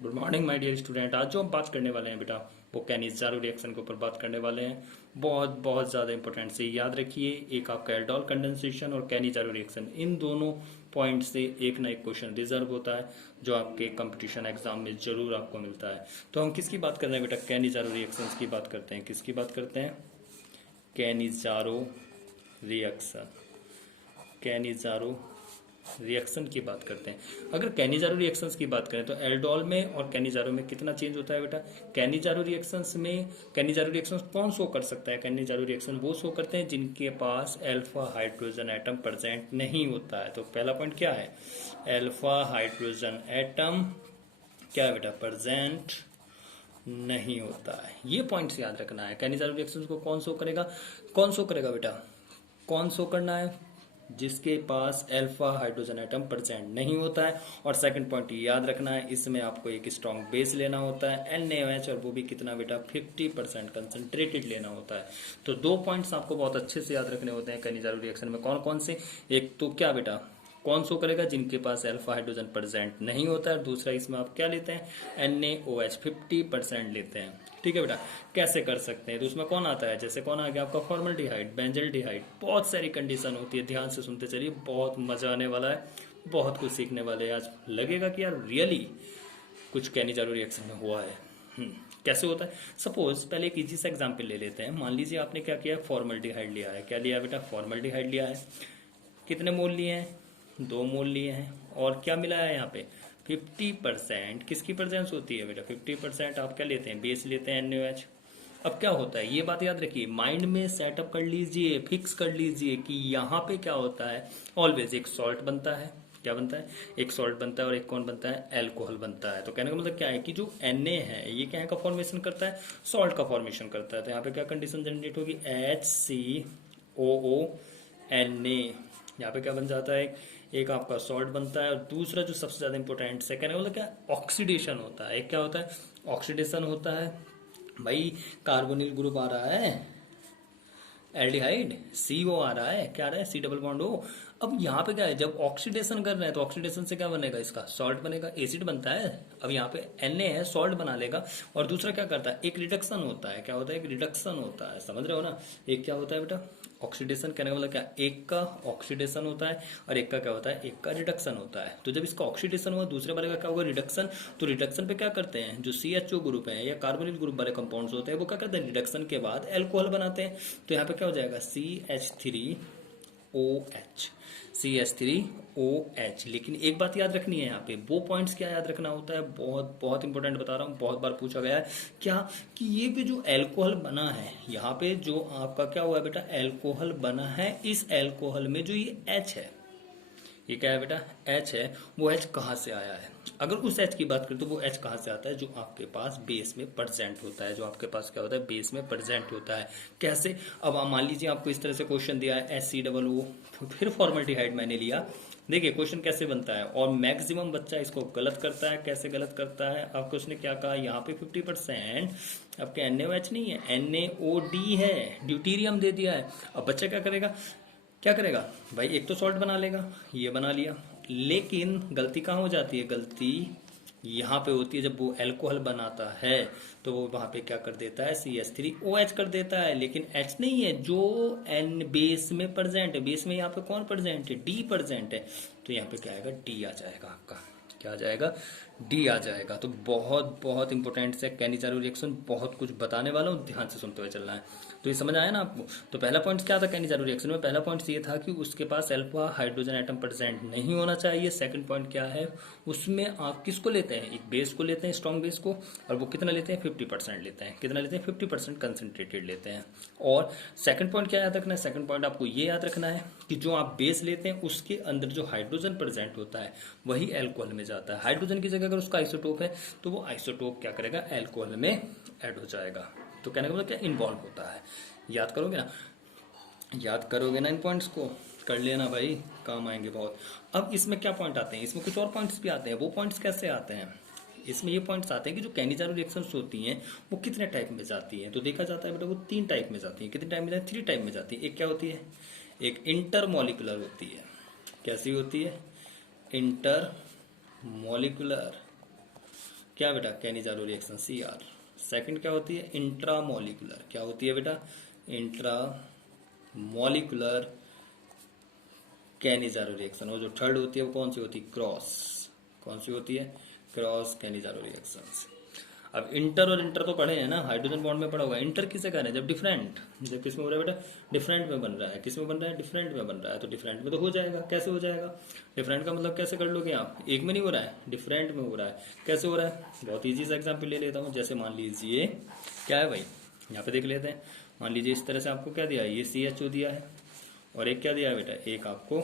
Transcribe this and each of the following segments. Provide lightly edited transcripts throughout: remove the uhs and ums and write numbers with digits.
Good morning my dear student. आज जो हम बात करने वाले हैं बेटा वो कैनिज़ारो रिएक्शन के ऊपर बात करने वाले हैं। बहुत बहुत ज़्यादा इंपॉर्टेंट से याद रखिए, एक आपका एल्डोल कंडेंसेशन और कैनिज़ारो रिएक्शन, इन दोनों पॉइंट से एक ना एक क्वेश्चन रिजर्व होता है जो आपके कंपटीशन एग्जाम में जरूर आपको मिलता है। तो हम किसकी बात कर रहे हैं बेटा? कैनिज़ारो रिएक्शन की बात करते हैं। किसकी बात करते हैं? Cannizzaro reaction. कैनिज़ारो रिएक्शन की बात करते हैं। अगर कैनिज़ारो रिएक्शंस की बात करें तो एल्डोल में और कैनिज़ारो में कितना चेंज होता है बेटा? कैनिज़ारो रिएक्शंस में कैनिज़ारो रिएक्शंस कौन शो कर सकता है? कैनिज़ारो रिएक्शन वो शो करते हैं जिनके पास अल्फा हाइड्रोजन एटम प्रेजेंट नहीं होता है। तो पहला पॉइंट क्या है? अल्फा हाइड्रोजन एटम क्या है बेटा? प्रेजेंट नहीं होता है। ये पॉइंट्स याद रखना है। कैनिज़ारो रिएक्शंस को कौन शो करेगा? कौन शो करेगा बेटा? कौन शो करना है? जिसके पास अल्फा हाइड्रोजन एटम प्रेजेंट नहीं होता है। और सेकंड पॉइंट याद रखना है, इसमें आपको एक स्ट्रॉन्ग बेस लेना होता है NaOH, और वो भी कितना बेटा? 50% कंसंट्रेटेड लेना होता है। तो दो पॉइंट्स आपको बहुत अच्छे से याद रखने होते हैं कैनिज़ारो रिएक्शन में। कौन कौन से? एक तो क्या बेटा, कौन शो करेगा? जिनके पास अल्फा हाइड्रोजन प्रेजेंट नहीं होता है। दूसरा इसमें आप क्या लेते हैं? NaOH 50% लेते हैं। ठीक है बेटा, कैसे कर सकते हैं? तो उसमें कौन आता है? जैसे कौन आ गया आपका? Formaldehyde, benzaldehyde. बहुत सारी कंडीशन होती है, ध्यान से सुनते चलिए, बहुत मजा आने वाला है, बहुत कुछ सीखने वाले हैं आज। लगेगा कि यार रियली कुछ कैनिज़ारो रिएक्शन में हुआ है। कैसे होता है? सपोज पहले एक इजी सा एग्जाम्पल ले लेते हैं। मान लीजिए आपने क्या किया? फॉर्मल्डिहाइड लिया है। क्या लिया है बेटा? फॉर्मल्डिहाइड लिया है। कितने मोल लिए हैं? 2 मोल लिए हैं। और क्या मिला है यहाँ पे? 50%। किसकी प्रेजेंस होती है बेटा? 50% आप क्या लेते हैं? बेस लेते हैं NaOH। अब क्या होता है ये बात याद रखिए, माइंड में सेटअप कर लीजिए, फिक्स कर लीजिए कि यहाँ पे क्या होता है, ऑलवेज एक सॉल्ट बनता है। क्या बनता है? एक सॉल्ट बनता है, और एक कौन बनता है? अल्कोहल बनता है। तो कहने का मतलब क्या है कि जो Na है ये क्या का फॉर्मेशन करता है? सॉल्ट का फॉर्मेशन करता है। तो यहाँ पे क्या कंडीशन जनरेट होगी? HCOO Na। यहाँ पे क्या बन जाता है? एक आपका सॉल्ट बनता है, और दूसरा जो सबसे ज्यादा इंपॉर्टेंट है, कहने का मतलब क्या? ऑक्सीडेशन होता है। एक क्या होता है? ऑक्सीडेशन होता है। भाई कार्बोनिल ग्रुप आ रहा है, एल्डिहाइड CO आ रहा है, क्या आ रहा है? C double bond O। अब यहाँ पे क्या है? जब ऑक्सीडेशन कर रहे हैं तो ऑक्सीडेशन से क्या बनेगा? इसका सॉल्ट बनेगा, एसिड बनता है। अब यहाँ पे Na है, सॉल्ट बना लेगा। और दूसरा क्या करता है? एक रिडक्शन होता है। क्या होता है? एक रिडक्शन होता है। समझ रहे हो ना? एक क्या होता है बेटा? ऑक्सीडेशन। कहने का मतलब क्या? एक का ऑक्सीडेशन होता है, और एक का क्या होता है? एक का रिडक्शन होता है। तो जब इसका ऑक्सीडेशन हुआ, दूसरे वाले का क्या होगा? रिडक्शन। तो रिडक्शन पे क्या करते हैं? जो CHO ग्रुप है या कार्बोनिल ग्रुप वाले कंपाउंड्स होते हैं वो क्या करते हैं? रिडक्शन के बाद अल्कोहल बनाते हैं। तो यहाँ पे क्या हो जाएगा? CH3OH। CH3OH। लेकिन एक बात याद रखनी है यहाँ पे, वो पॉइंट्स क्या याद रखना होता है, बहुत बहुत इंपॉर्टेंट बता रहा हूँ, बहुत बार पूछा गया है। क्या कि ये पे जो अल्कोहल बना है, यहाँ पे जो आपका क्या हुआ है बेटा? अल्कोहल बना है। इस अल्कोहल में जो ये H है, ये क्या है बेटा? H है। वो H कहाँ से आया है? अगर उस H की बात करें तो वो H कहाँ से आता है? जो आपके पास बेस में प्रेजेंट होता है। जो आपके पास क्या होता है? बेस में प्रेजेंट होता है। कैसे? अब आप मान लीजिए आपको इस तरह से क्वेश्चन दिया है HCOO, फिर फॉर्मल्डिहाइड मैंने लिया। देखिए क्वेश्चन कैसे बनता है, और मैक्सिमम बच्चा इसको गलत करता है। कैसे गलत करता है? आपको उसने क्या कहा यहाँ पे? 50%। आपके NaOH नहीं है, NaOD है, ड्यूटीरियम दे दिया है। अब बच्चा क्या करेगा? क्या करेगा भाई? एक तो सॉल्ट बना लेगा, ये बना लिया। लेकिन गलती कहाँ हो जाती है? गलती यहाँ पे होती है, जब वो अल्कोहल बनाता है तो वो वहां पे क्या कर देता है? CH3OH कर देता है। लेकिन H नहीं है, जो N बेस में प्रेजेंट है। बेस में यहाँ पे कौन प्रेजेंट है? D प्रेजेंट है। तो यहाँ पे क्या आएगा? D आ जाएगा आपका। क्या आ जाएगा? D आ जाएगा। तो बहुत बहुत इंपॉर्टेंट से कैनिज़ारो रिएक्शन, बहुत कुछ बताने वाला हूँ, ध्यान से सुनते हुए चलना है। तो ये समझ आया ना आपको? तो पहला पॉइंट क्या था कैनिज़ारो रिएक्शन में? पहला पॉइंट ये था कि उसके पास अल्फा हाइड्रोजन एटम प्रेजेंट नहीं होना चाहिए। सेकंड पॉइंट क्या है? उसमें आप किसको लेते हैं? एक बेस को लेते हैं, स्ट्रॉन्ग बेस को। और वो कितना लेते हैं? 50% लेते हैं। कितना लेते हैं? 50% कंसंट्रेटेड लेते हैं। और सेकंड पॉइंट क्या याद रखना है? सेकंड पॉइंट आपको ये याद रखना है कि जो आप बेस लेते हैं उसके अंदर जो हाइड्रोजन प्रेजेंट होता है वही अल्कोहल में जाता है। हाइड्रोजन की जगह अगर उसका आइसोटोप है तो वो आइसोटोप क्या करेगा? अल्कोहल में ऐड हो जाएगा। तो कहने का मतलब क्या? इन्वॉल्व होता है। याद करोगे ना? याद करोगे ना? इन पॉइंट्स को कर लेना भाई, काम आएंगे बहुत। अब इसमें क्या पॉइंट आते हैं? इसमें कुछ और पॉइंट्स भी आते हैं। वो पॉइंट्स कैसे आते हैं? इसमें ये पॉइंट्स आते हैं कि जो कैनिज़ारो रिएक्शंस होती हैं वो कितने टाइप में जाती हैं। तो देखा जाता है बेटा वो 3 टाइप में जाती हैं। कितने टाइप में जाती है? 3 टाइप में जाती है। एक क्या होती है? एक इंटरमोलिकुलर होती है। कैसी होती है? इंटरमोलिकुलर। क्या बेटा, कैनिजारो रिएक्शन CR। सेकंड क्या होती है, इंट्रामोलिकुलर। क्या होती है बेटा, इंट्रामोलिकुलर कैनिजारो रिएक्शन। और जो थर्ड होती है वो कौन सी होती है, क्रॉस। कौन सी होती है, क्रॉस कैनिजारो रिएक्शंस। अब इंटर और इंटर तो पढ़े हैं ना, हाइड्रोजन बॉन्ड में पढ़ा हुआ है। इंटर किसे कह रहे हैं, जब डिफरेंट, जब किस में हो रहा है बेटा, डिफरेंट में बन रहा है। किस में बन रहा है, डिफरेंट में बन रहा है। तो डिफरेंट में तो हो जाएगा, कैसे हो जाएगा, डिफरेंट का मतलब कैसे कर लोगे आप, एक में नहीं हो रहा है, डिफरेंट में हो रहा है। कैसे हो रहा है, बहुत ईजी सा एग्जाम्पल ले लेता हूँ। जैसे मान लीजिए क्या है भाई, यहाँ पे देख लेते हैं। मान लीजिए इस तरह से आपको क्या दिया है, ये CHO दिया है, और एक क्या दिया है बेटा, एक आपको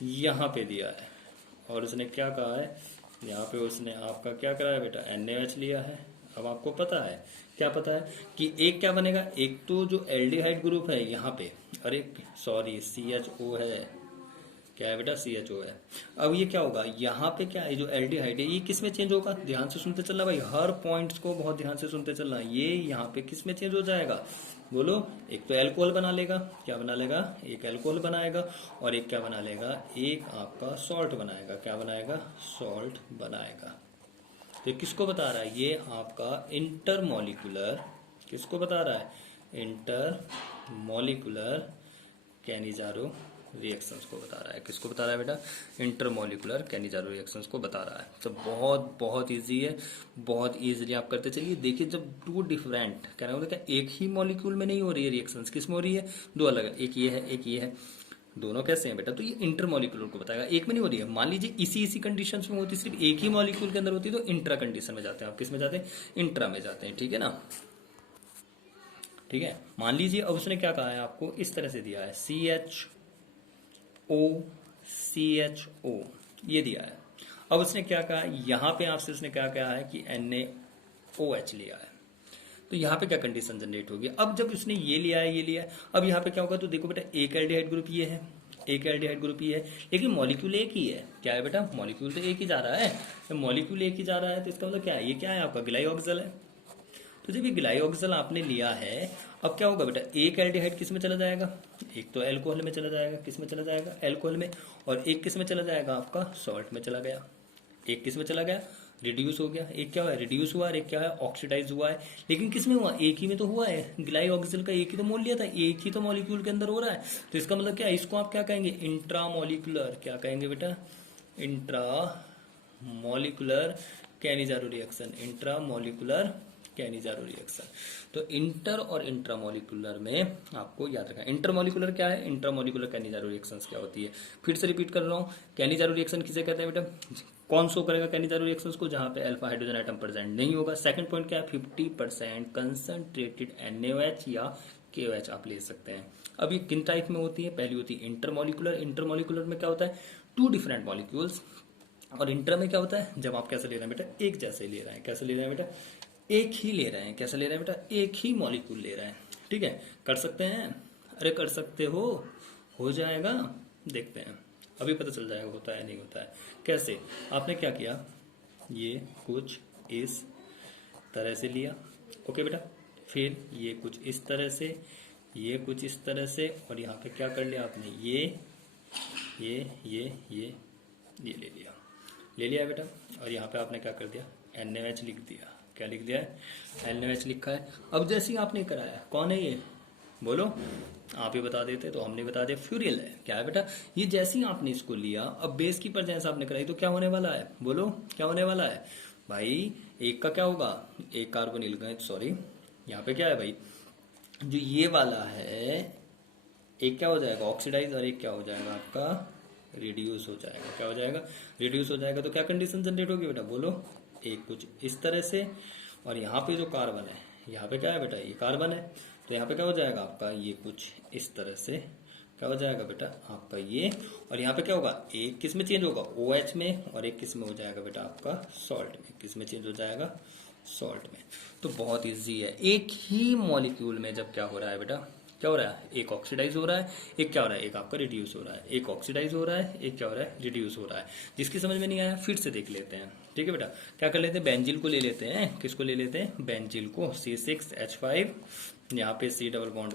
यहाँ पे दिया है। और उसने क्या कहा है, यहाँ पे उसने आपका क्या करा है बेटा, NaOH लिया है। अब आपको पता है, क्या पता है कि एक क्या बनेगा, एक तो जो एल्डिहाइड ग्रुप है यहाँ पे, अरे सॉरी CHO है, क्या है बेटा, CHO है। अब ये क्या होगा, यहाँ पे क्या है, जो एल्डिहाइड है ये किस में चेंज होगा, ध्यान से सुनते चलना भाई, हर पॉइंट्स को बहुत ध्यान से सुनते चलना। ये यहाँ पे किस में चेंज हो जाएगा, बोलो, एक तो अल्कोहल बना लेगा, क्या बना लेगा, एक अल्कोहल बनाएगा, और एक क्या बना लेगा, एक आपका सॉल्ट बनाएगा। क्या बनाएगा, सॉल्ट बनाएगा। तो किसको बता रहा है, ये आपका इंटरमोलिकुलर, किसको बता रहा है, इंटरमोलिकुलर कैनिजारो रिएक्शंस को बता रहा है। किसको बता रहा है बेटा, इंटरमोलिकुलर कैनिजारो रिएक्शंस को बता रहा है। तो बहुत बहुत इजी है, बहुत इजीली आप करते चलिए। देखिए जब टू डिफरेंट कह रहे होते, क्या एक ही मॉलिक्यूल में नहीं हो रही है रिएक्शंस, किस में हो रही है, दो अलग, एक ये है एक ये है, दोनों कैसे हैं बेटा, तो ये इंटरमोलिकुलर को बताएगा, एक में नहीं हो रही है। मान लीजिए इसी कंडीशंस में होती, सिर्फ एक ही मॉलिक्यूल के अंदर होती है, तो इंट्रा कंडीशन में जाते हैं आप, किस में जाते हैं, इंट्रा में जाते हैं, ठीक है ना। ठीक है, मान लीजिए अब उसने क्या कहा है आपको, इस तरह से दिया है CHO ये दिया है। अब उसने क्या कहा, यहां पे आपसे उसने क्या कहा है कि NaOH लिया है। तो यहाँ पे क्या कंडीशन जनरेट होगी, अब जब उसने ये लिया है ये लिया है, अब यहाँ पे क्या होगा, तो देखो बेटा एक एल्डिहाइड ग्रुप ये है, एक एल्डिहाइड ग्रुप ये है, लेकिन मॉलिक्यूल एक ही है। क्या है बेटा, मॉलिक्यूल तो एक ही जा रहा है, तो मॉलिक्यूल एक ही जा रहा है, तो इसका मतलब क्या है, ये क्या है आपका ग्लाइऑक्सिल है। तो जब ये ग्लाइऑक्सिल आपने लिया है, अब क्या होगा बेटा, एक एल्डिहाइड किस में चला जाएगा, एक तो अल्कोहल में चला जाएगा, किस में चला जाएगा, अल्कोहल में, और एक किस में चला जाएगा आपका, सॉल्ट में चला गया। एक किस में चला गया, रिड्यूस हो गया। एक क्या हुआ है, रिड्यूस हुआ, और एक क्या है, ऑक्सीडाइज हुआ है। लेकिन किस में हुआ, एक ही में तो हुआ है, ग्लाइऑक्सिल का एक ही तो मोल लिया था, एक ही तो मॉलिक्यूल के अंदर हो रहा है। तो इसका मतलब क्या है, इसको आप क्या कहेंगे, इंट्रामोलिकुलर, क्या कहेंगे बेटा, intramolecular Cannizzaro reaction, intramolecular Cannizzaro reaction. तो इंटर और इंट्रामोलिकुलर में आपको याद रखना, इंटरमोलिकुलर क्या है, इंट्रामोलिकुलर कैनिजारो रिएक्शंस क्या होती है। फिर से रिपीट कर रहा हूँ, कैनिजारो रिएक्शन किसे कहते हैं बेटा, कौन शो करेगा कैनिजारो रिएक्शंस को, जहां पे अल्फा हाइड्रोजन एटम प्रेजेंट नहीं होगा। सेकंड पॉइंट क्या है, 50% कंसंट्रेटेड NaOH या KOH आप ले सकते हैं। अब ये किन टाइप में होती है, पहली होती है इंटरमोलिकुलर। इंटरमोलिकुलर में क्या होता है, टू डिफरेंट मॉलिक्यूल्स, और इंटर में क्या होता है, जब आप कैसे ले रहे हैं बेटा, एक जैसे ले रहे हैं, कैसे ले रहे हैं बेटा, एक ही ले रहे हैं, कैसे ले रहे हैं बेटा, एक ही मॉलिक्यूल ले रहे हैं। ठीक है, कर सकते हैं, अरे कर सकते हो जाएगा, देखते हैं अभी पता चल जाएगा होता है नहीं होता है। कैसे, आपने क्या किया, ये कुछ इस तरह से लिया, ओके बेटा, फिर ये कुछ इस तरह से, ये कुछ इस तरह से, और यहाँ पे क्या कर लिया आपने, ये ले लिया बेटा, और यहाँ पे आपने क्या कर दिया, NaOH लिख दिया। क्या लिख दिया है, NaOH लिखा है। अब जैसे ही आपने कराया, कौन है ये, बोलो, आप ही बता देते तो हमने बता दिया, फ्यूरियल है। क्या है बेटा, ये जैसे ही आपने इसको लिया, अब बेस की प्रेजेंस आपने कराई, तो क्या होने वाला है, बोलो क्या होने वाला है भाई, एक का क्या होगा, एक कार्बोनिल गए, सॉरी यहाँ पे क्या है भाई, जो ये वाला है, एक क्या हो जाएगा ऑक्सीडाइज, और एक क्या हो जाएगा आपका रिड्यूस हो जाएगा। क्या हो जाएगा, रिड्यूस हो जाएगा। तो क्या कंडीशन जनरेट होगी बेटा, बोलो, एक कुछ इस तरह से, और यहाँ पे जो कार्बन है, यहाँ पे क्या है बेटा, ये कार्बन है, तो यहाँ पे क्या हो जाएगा आपका, ये कुछ इस तरह से, क्या हो जाएगा बेटा आपका ये, और यहाँ पे क्या होगा, एक किस में चेंज होगा, OH में, और एक किस में हो जाएगा बेटा आपका सॉल्ट में, किस में चेंज हो जाएगा, सॉल्ट में। तो बहुत इजी है, एक ही मॉलिक्यूल में जब क्या हो रहा है बेटा, क्या हो रहा है, एक ऑक्सीडाइज हो रहा है, एक क्या हो रहा है, एक आपका रिड्यूस हो रहा है, एक ऑक्सीडाइज हो रहा है, एक क्या हो रहा है, रिड्यूस हो रहा है। जिसकी समझ में नहीं आया फिर से देख लेते हैं, ठीक है बेटा। क्या कर लेते हैं, बेंजिल को ले लेते हैं, किसको ले लेते हैं, बेंजिल को, C6H5, यहाँ पे C डबल बॉन्ड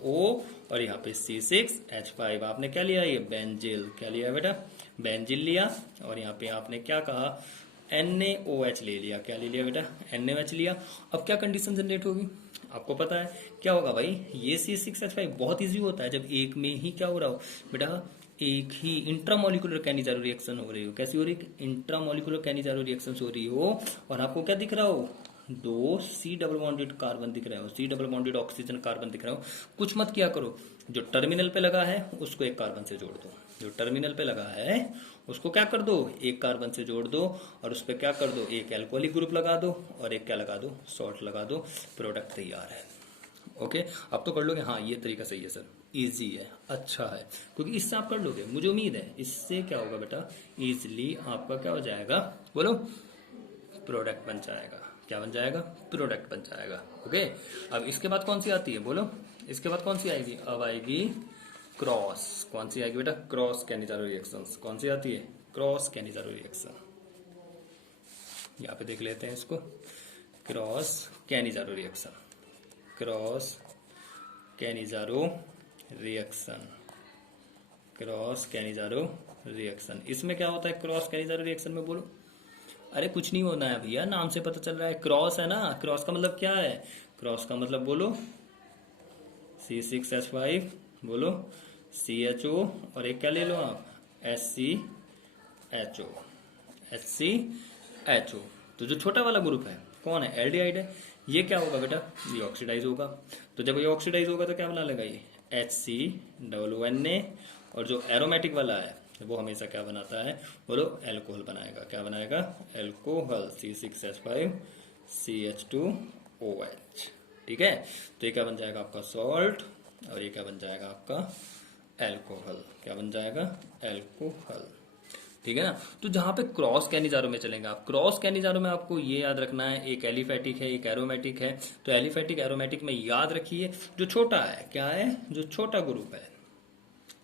O, और यहाँ पे C6H5। आपने क्या लिया, ये बेंजिल, क्या लिया बेटा, बेंजिल लिया, और यहाँ पे आपने क्या कहा, NaOH ले लिया, क्या ले लिया बेटा, NaOH लिया। अब क्या कंडीशन जनरेट होगी, आपको पता है क्या होगा भाई, ये C6H5 बहुत इजी होता है जब एक में ही क्या हो रहा हो बेटा, एक ही इंट्रामोलिकुलर कैनिजारो रिएक्शन हो रही हो। कैसी हो रही, इंट्रामोलिकुलर कैनिजारो रिएक्शन हो रही हो, और आपको क्या दिख रहा हो, दो C डबल बॉन्डेड कार्बन दिख रहे हो, C double bonded oxygen carbon दिख रहा हो। कुछ मत किया करो, जो टर्मिनल पे लगा है उसको एक कार्बन से जोड़ दो, जो टर्मिनल पे लगा है उसको क्या कर दो, एक कार्बन से जोड़ दो, और उस पर क्या कर दो, एक एल्कोहलिक ग्रुप लगा दो और एक क्या लगा दो, सॉल्ट लगा दो, प्रोडक्ट तैयार है। ओके, अब तो कर लोगे, हाँ ये तरीका सही है सर, इजी है, अच्छा है, क्योंकि इससे आप कर लोगे, मुझे उम्मीद है इससे क्या होगा बेटा, इजिली आपका क्या हो जाएगा, बोलो, प्रोडक्ट बन जाएगा। क्या बन जाएगा, प्रोडक्ट बन जाएगा। ओके, अब इसके बाद कौन सी आती है, बोलो, इसके बाद कौन सी आएगी, अब आएगी क्रॉस। कौन सी आएगी बेटा, क्रॉस कैनिजारो रिएक्शंस। कौन सी आती है, क्रॉस कैनिजारो रिएक्शन। यहाँ पे देख लेते हैं इसको, cross Cannizzaro reaction, cross Cannizzaro reaction, cross Cannizzaro reaction. इसमें क्या होता है क्रॉस कैनिजारो रिएक्शन में, बोलो, अरे कुछ नहीं होना है भैया, नाम से पता चल रहा है क्रॉस है ना। क्रॉस का मतलब क्या है, क्रॉस का मतलब बोलो C6H5, बोलो CHO, और एक क्या ले लो आप, HCHO, HCHO। तो जो छोटा वाला ग्रुप है कौन है, एल्डिहाइड है। ये क्या होगा बेटा, ये ऑक्सीडाइज होगा। तो जब ये ऑक्सीडाइज होगा तो क्या बना लेगा ये HCOONA, और जो एरोमेटिक वाला है वो हमेशा क्या बनाता है, बोलो, एल्कोहल बनाएगा। क्या बनाएगा, एल्कोहल, C6H5 CH2OH। ठीक है, तो ये क्या बन जाएगा आपका सॉल्ट, और ये क्या बन जाएगा आपका एल्कोहल। क्या बन जाएगा, एल्कोहल। ठीक है ना। तो जहां पे क्रॉस कैनिजारो में चलेंगे आप, क्रॉस कैनिजारो में आपको ये याद रखना है, एक एलिफेटिक है एक एरोमेटिक है। तो एलिफेटिक एरोमेटिक में याद रखिए जो छोटा है, क्या है, जो छोटा ग्रुप है,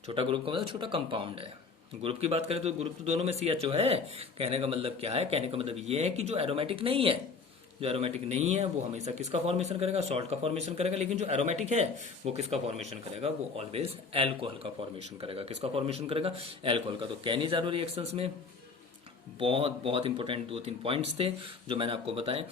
छोटा ग्रुप का मतलब छोटा कंपाउंड है। ग्रुप की बात करें तो ग्रुप तो दोनों में CHO है। कहने का मतलब क्या है, कहने का मतलब ये है कि जो एरोमेटिक नहीं है, जो एरोमेटिक नहीं है वो हमेशा किसका फॉर्मेशन करेगा, सॉल्ट का फॉर्मेशन करेगा। लेकिन जो एरोमेटिक है वो किसका फॉर्मेशन करेगा, वो ऑलवेज एल्कोहल का फॉर्मेशन करेगा। किसका फॉर्मेशन करेगा, एल्कोहल का। तो कैनिजारो रिएक्शंस में बहुत बहुत इंपॉर्टेंट 2-3 पॉइंट्स थे जो मैंने आपको बताए।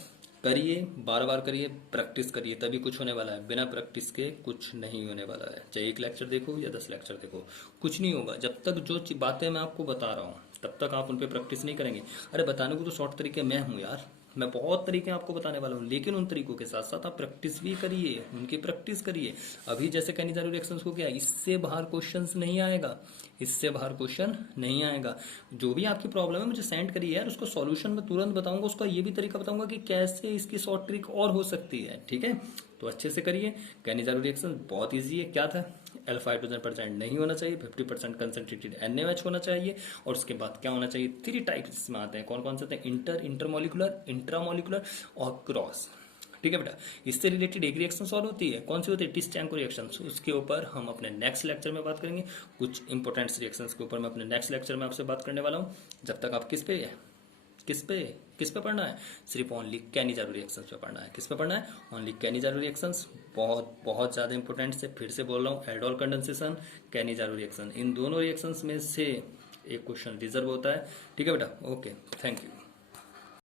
करिए, बार बार करिए, प्रैक्टिस करिए, तभी कुछ होने वाला है। बिना प्रैक्टिस के कुछ नहीं होने वाला है। चाहे 1 लेक्चर देखो या 10 लेक्चर देखो, कुछ नहीं होगा। जब तक जो बातें मैं आपको बता रहा हूँ तब तक आप उन पर प्रैक्टिस नहीं करेंगे। अरे बताने को तो शॉर्ट तरीके मैं हूँ यार, मैं बहुत तरीके आपको बताने वाला हूँ, लेकिन उन तरीकों के साथ साथ आप प्रैक्टिस भी करिए, उनकी प्रैक्टिस करिए। अभी जैसे कैनिजारो रिएक्शंस को क्या, इससे बाहर क्वेश्चंस नहीं आएगा, इससे बाहर क्वेश्चन नहीं आएगा। जो भी आपकी प्रॉब्लम है मुझे सेंड करिए यार, उसका सॉल्यूशन मैं तुरंत बताऊंगा। उसका ये भी तरीका बताऊंगा कि कैसे इसकी शॉर्ट ट्रिक और हो सकती है। ठीक है, तो अच्छे से करिए। कैनिजारो रिएक्शन बहुत ईजी है। क्या था, अल्फा हाइड्रोजन प्रेजेंट नहीं होना चाहिए, 50% कंसंट्रेटेड NaOH होना चाहिए, और उसके बाद क्या होना चाहिए, 3 टाइप्स इसमें आते हैं। कौन कौन से आते हैं, इंटरमोलिकुलर, इंट्रामोलिकुलर और क्रॉस। ठीक है बेटा, इससे रिलेटेड एक रिएक्शन और होती है, कौन सी होती है, टिस्टेंको रिएक्शन। उसके ऊपर हम अपने नेक्स्ट लेक्चर में बात करेंगे। कुछ इंपॉर्टेंट रिएक्शंस के ऊपर मैं अपने नेक्स्ट लेक्चर में आपसे बात करने वाला हूँ। जब तक आप किस पे पढ़ना है, सिर्फ ओनली कैनिजारो रिएक्शंस पे पढ़ना है। किस पे पढ़ना है, ओनली कैनिजारो रिएक्शंस। बहुत बहुत ज्यादा इंपॉर्टेंट से फिर से बोल रहा हूँ, एल्डोल कंडेंसेशन, कैनिजारो रिएक्शन, इन दोनों रिएक्शंस में से एक क्वेश्चन रिजर्व होता है। ठीक है बेटा, ओके, थैंक यू।